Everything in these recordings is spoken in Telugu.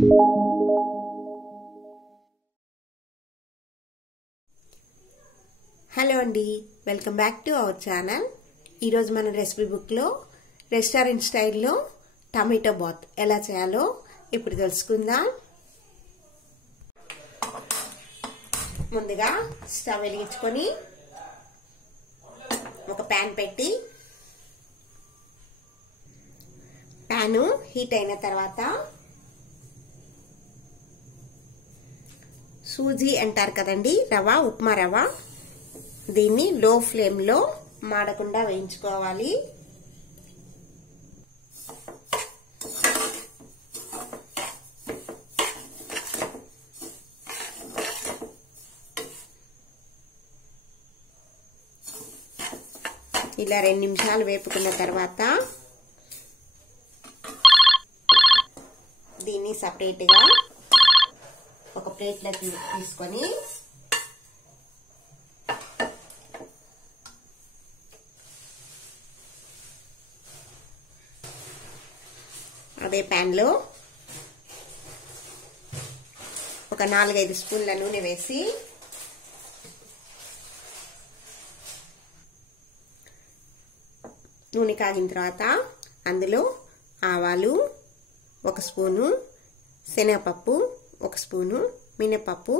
హలో అండి, welcome back to our channel. ఈరోజు మన రెసిపీ బుక్లో రెస్టారెంట్ స్టైల్లో టమాటో బాత్ ఎలా చేయాలో ఇప్పుడు తెలుసుకుందాం. ముందుగా స్టవ్ వెలిగించుకొని ఒక ప్యాన్ పెట్టి ప్యాను హీట్ అయిన తర్వాత సూజీ అంటారు కదండి, రవ, ఉప్మా రవ, దీన్ని లో ఫ్లేమ్లో మాడకుండా వేయించుకోవాలి. ఇలా 2 నిమిషాలు వేపుకున్న తర్వాత దీన్ని సపరేట్గా ఒక ప్లేట్లోకి తీసుకొని అదే ప్యాన్లో ఒక 4-5 స్పూన్ల నూనె వేసి నూనె కాగిన తర్వాత అందులో ఆవాలు 1 స్పూను, శనగపప్పు 1 స్పూను, మినపప్పు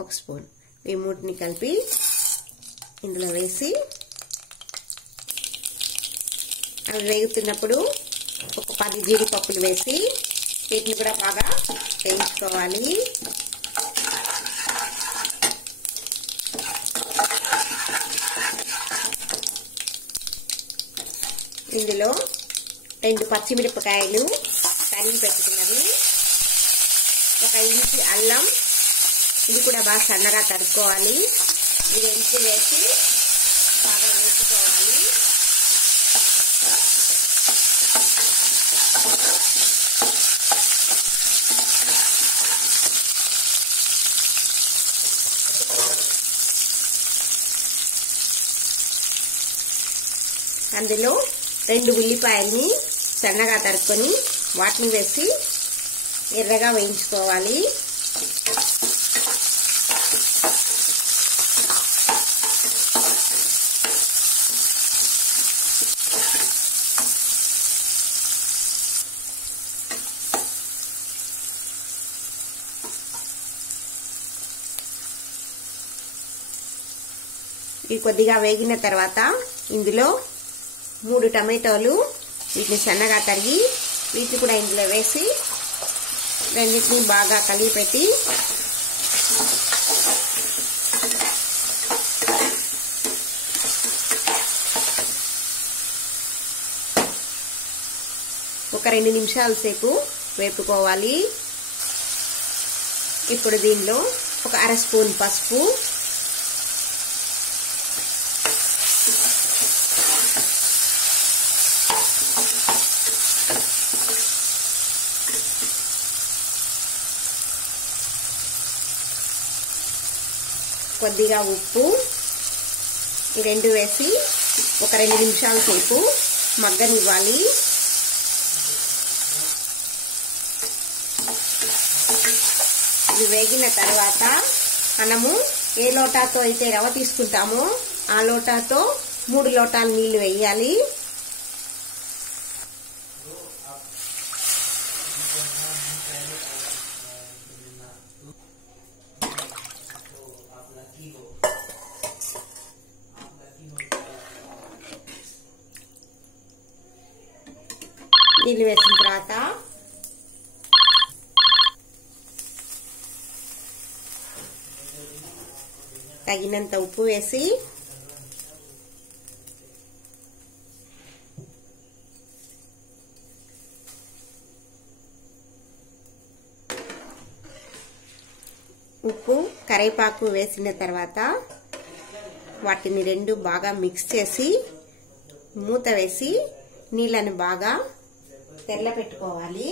1 స్పూన్, ఈ మూటిని కలిపి ఇందులో వేసి అవి వేగుతున్నప్పుడు ఒక 10 జీడిపప్పులు వేసి వీటిని కూడా బాగా వేయించుకోవాలి. ఇందులో 2 పచ్చిమిరపకాయలు తరిగి పెట్టుకున్నవి, 1 ఇంచు అల్లం, ఇది కూడా బాగా సన్నగా తరుక్కోవాలి. ఇది ఎంచి వేసి బాగా వేసుకోవాలి. అందులో 2 ఉల్లిపాయల్ని సన్నగా తరుక్కొని వాటిని వేసి ఎర్రగా వేయించుకోవాలి. ఇవి కొద్దిగా వేగిన తర్వాత ఇందులో 3 టమాటోలు, వీటిని సన్నగా తరిగి వీటిని కూడా ఇందులో వేసి రెండింటిని బాగా కలిపెట్టి ఒక 2 నిమిషాల సేపు వేపుకోవాలి. ఇప్పుడు దీనిలో ఒక 1/2 స్పూన్ పసుపు, కొద్దిగా ఉప్పు, ఈ 2 వేసి ఒక 2 నిమిషాల సేపు మగ్గనివ్వాలి. ఇది వేగిన తర్వాత మనము ఏ లోటాతో అయితే రవ తీసుకుంటామో ఆ లోటాతో 3 లోటాలు నీళ్లు వేయాలి. నీళ్ళు వేసిన తర్వాత తగినంత ఉప్పు వేసి ఉప్పు, కరివేపాకు వేసిన తర్వాత వాటిని 2 బాగా మిక్స్ చేసి మూత వేసి నీళ్ళని బాగా తెల్ల పెట్టుకోవాలి.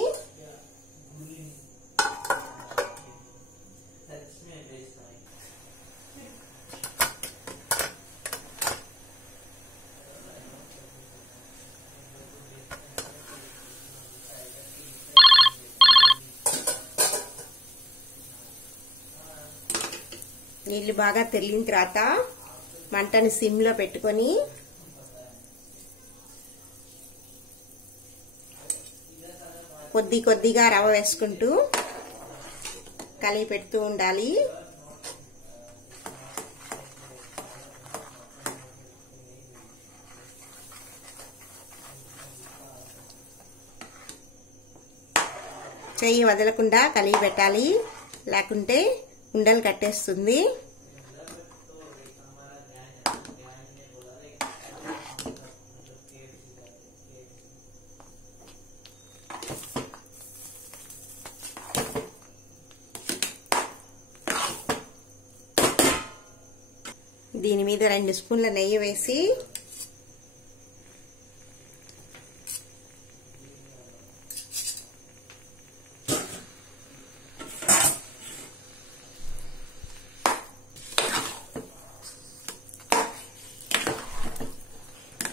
నీళ్లు బాగా తెల్లిన తర్వాత మంటని సిమ్లో పెట్టుకొని కొద్దిగా రవ్వ వేసుకుంటూ కలిపి పెడుతూ ఉండాలి. చెయ్యి వదలకుండా కలిపి పెట్టాలి, లేకుంటే ఉండలు కట్టేస్తుంది. దీని మీద 2 స్పూన్ల నెయ్యి వేసి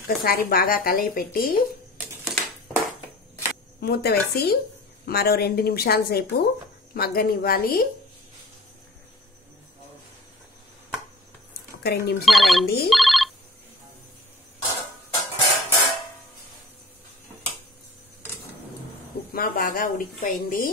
ఒకసారి బాగా కలిపి పెట్టి మూత వేసి మరో 2 నిమిషాల సేపు మగ్గనివ్వాలి. ఒక 2 నిమిషాలు అయింది. ఉప్మా బాగా ఉడికిపోయింది.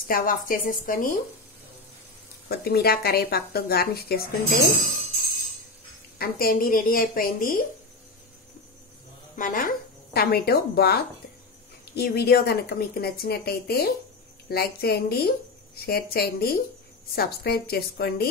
స్టవ్ ఆఫ్ చేసేసుకొని కొత్తిమీర కరివేపాకుతో గార్నిష్ చేసుకుంటే అంతే అండి, రెడీ అయిపోయింది మన టమాటో బాత్. ఈ వీడియో కనుక మీకు నచ్చినట్టయితే లైక్ చేయండి, షేర్ చేయండి, సబ్స్క్రైబ్ చేసుకోండి.